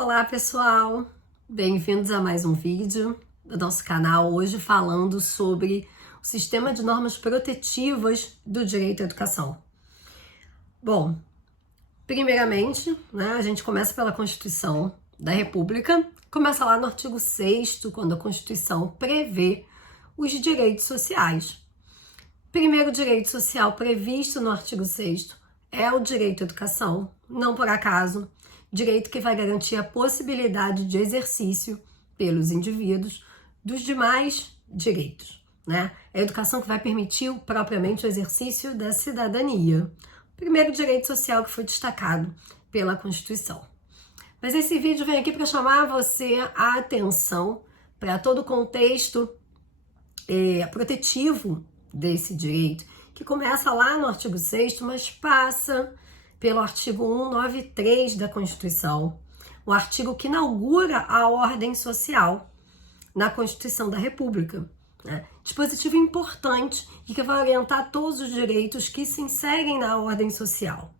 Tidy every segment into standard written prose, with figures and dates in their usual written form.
Olá pessoal, bem-vindos a mais um vídeo do nosso canal, hoje falando sobre o sistema de normas protetivas do direito à educação. Bom, primeiramente, a gente começa pela Constituição da República, começa lá no artigo 6º, quando a Constituição prevê os direitos sociais. Primeiro direito social previsto no artigo 6º é o direito à educação, não por acaso, direito que vai garantir a possibilidade de exercício pelos indivíduos dos demais direitos, É a educação que vai permitir propriamente o exercício da cidadania. O primeiro direito social que foi destacado pela Constituição. Mas esse vídeo vem aqui para chamar você a atenção para todo o contexto protetivo desse direito, que começa lá no artigo 6º, mas passa pelo artigo 193 da Constituição, o artigo que inaugura a ordem social na Constituição da República. Dispositivo importante e que vai orientar todos os direitos que se inserem na ordem social.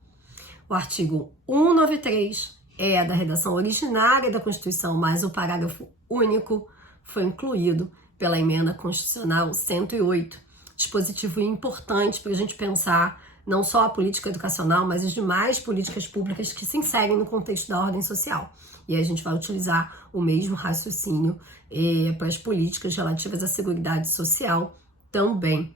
O artigo 193 é da redação originária da Constituição, mas o parágrafo único foi incluído pela emenda constitucional 108. Dispositivo importante para a gente pensar não só a política educacional, mas as demais políticas públicas que se inserem no contexto da ordem social. E a gente vai utilizar o mesmo raciocínio para as políticas relativas à seguridade social também.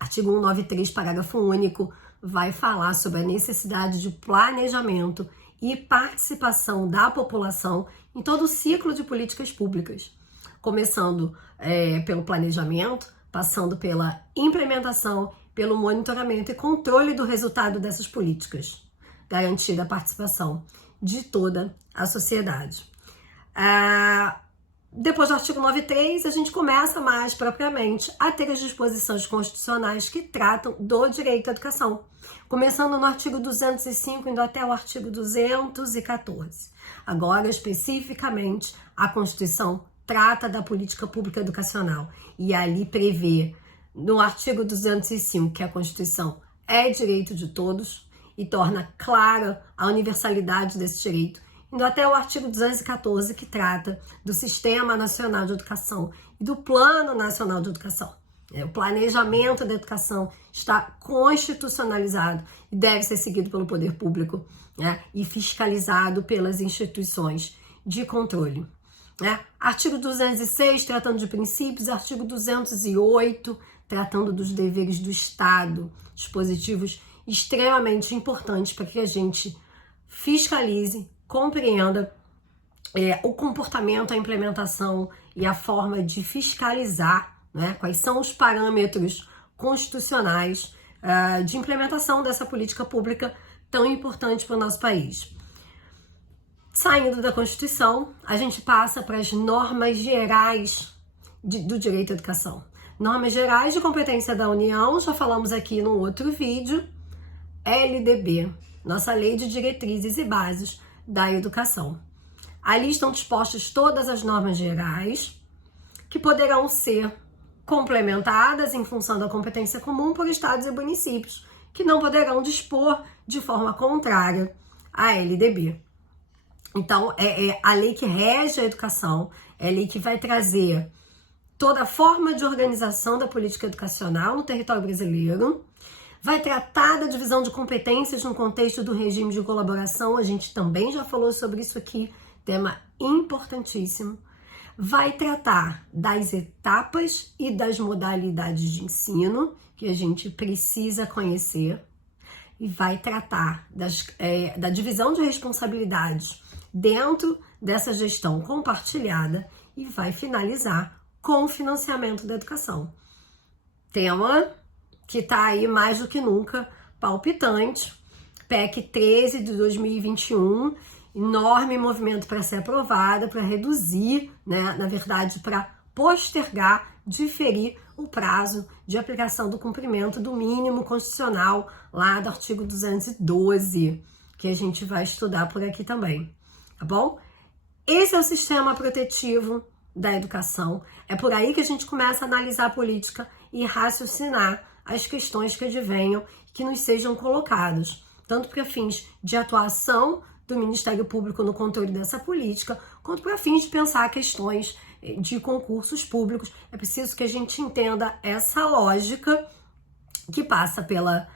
Artigo 193, parágrafo único, vai falar sobre a necessidade de planejamento e participação da população em todo o ciclo de políticas públicas, começando pelo planejamento, passando pela implementação, pelo monitoramento e controle do resultado dessas políticas, garantida a participação de toda a sociedade. Depois do artigo 93, a gente começa mais propriamente a ter as disposições constitucionais que tratam do direito à educação, começando no artigo 205, indo até o artigo 214. Agora, especificamente, a Constituição trata da política pública educacional e ali prevê no artigo 205 que a Constituição é direito de todos e torna clara a universalidade desse direito, indo até o artigo 214 que trata do Sistema Nacional de Educação e do Plano Nacional de Educação. O planejamento da educação está constitucionalizado e deve ser seguido pelo poder público e fiscalizado pelas instituições de controle. Artigo 206, tratando de princípios, artigo 208, tratando dos deveres do Estado, dispositivos extremamente importantes para que a gente fiscalize, compreenda o comportamento, a implementação e a forma de fiscalizar, quais são os parâmetros constitucionais de implementação dessa política pública tão importante para o nosso país. Saindo da Constituição, a gente passa para as normas gerais do direito à educação. Normas gerais de competência da União, já falamos aqui no outro vídeo, LDB, nossa Lei de Diretrizes e Bases da Educação. Ali estão dispostas todas as normas gerais que poderão ser complementadas em função da competência comum por estados e municípios, que não poderão dispor de forma contrária à LDB. Então, é a lei que rege a educação, é a lei que vai trazer toda a forma de organização da política educacional no território brasileiro, vai tratar da divisão de competências no contexto do regime de colaboração, a gente também já falou sobre isso aqui, tema importantíssimo, vai tratar das etapas e das modalidades de ensino que a gente precisa conhecer e vai tratar da divisão de responsabilidades dentro dessa gestão compartilhada e vai finalizar com o financiamento da educação. Tema que está aí mais do que nunca palpitante, PEC 13 de 2021, enorme movimento para ser aprovada, para reduzir, na verdade, para postergar, diferir o prazo de aplicação do cumprimento do mínimo constitucional lá do artigo 212, que a gente vai estudar por aqui também, tá bom? Esse é o sistema protetivo da educação. É por aí que a gente começa a analisar a política e raciocinar as questões que advenham, que nos sejam colocadas, tanto para fins de atuação do Ministério Público no controle dessa política, quanto para fins de pensar questões de concursos públicos. É preciso que a gente entenda essa lógica que passa pela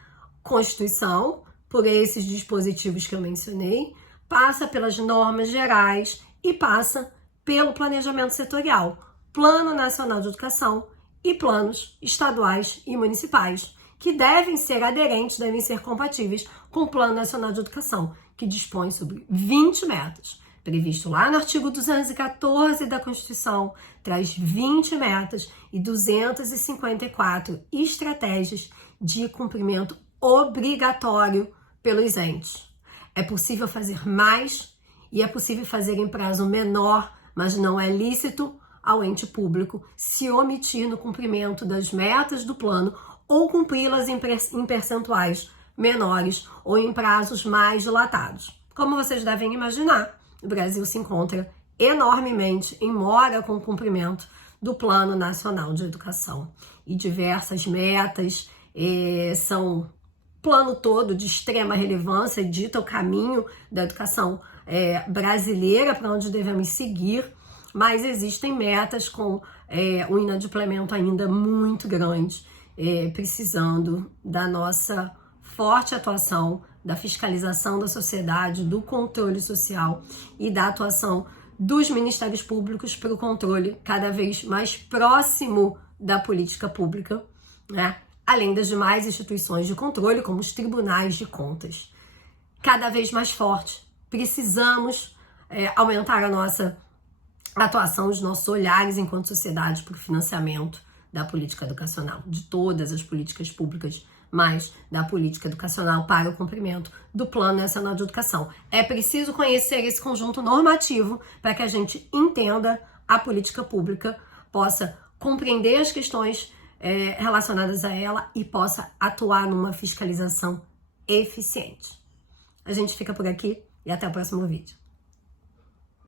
Constituição, por esses dispositivos que eu mencionei, passa pelas normas gerais e passa pelo planejamento setorial, Plano Nacional de Educação e planos estaduais e municipais, que devem ser aderentes, devem ser compatíveis com o Plano Nacional de Educação, que dispõe sobre 20 metas. Previsto lá no artigo 214 da Constituição, traz 20 metas e 254 estratégias de cumprimento obrigatório pelos entes. É possível fazer mais e é possível fazer em prazo menor, mas não é lícito ao ente público se omitir no cumprimento das metas do plano ou cumpri-las em percentuais menores ou em prazos mais dilatados. Como vocês devem imaginar, o Brasil se encontra enormemente em mora com o cumprimento do Plano Nacional de Educação. E diversas metas são plano todo de extrema relevância, dita o caminho da educação brasileira para onde devemos seguir, mas existem metas com um inadimplemento ainda muito grande, precisando da nossa forte atuação, da fiscalização da sociedade, do controle social e da atuação dos ministérios públicos para o controle cada vez mais próximo da política pública, né? Além das demais instituições de controle, como os tribunais de contas. Cada vez mais forte. Precisamos aumentar a nossa atuação, os nossos olhares enquanto sociedade para o financiamento da política educacional, de todas as políticas públicas, mas da política educacional para o cumprimento do Plano Nacional de Educação. É preciso conhecer esse conjunto normativo para que a gente entenda a política pública, possa compreender as questões relacionadas a ela e possa atuar numa fiscalização eficiente. A gente fica por aqui e até o próximo vídeo.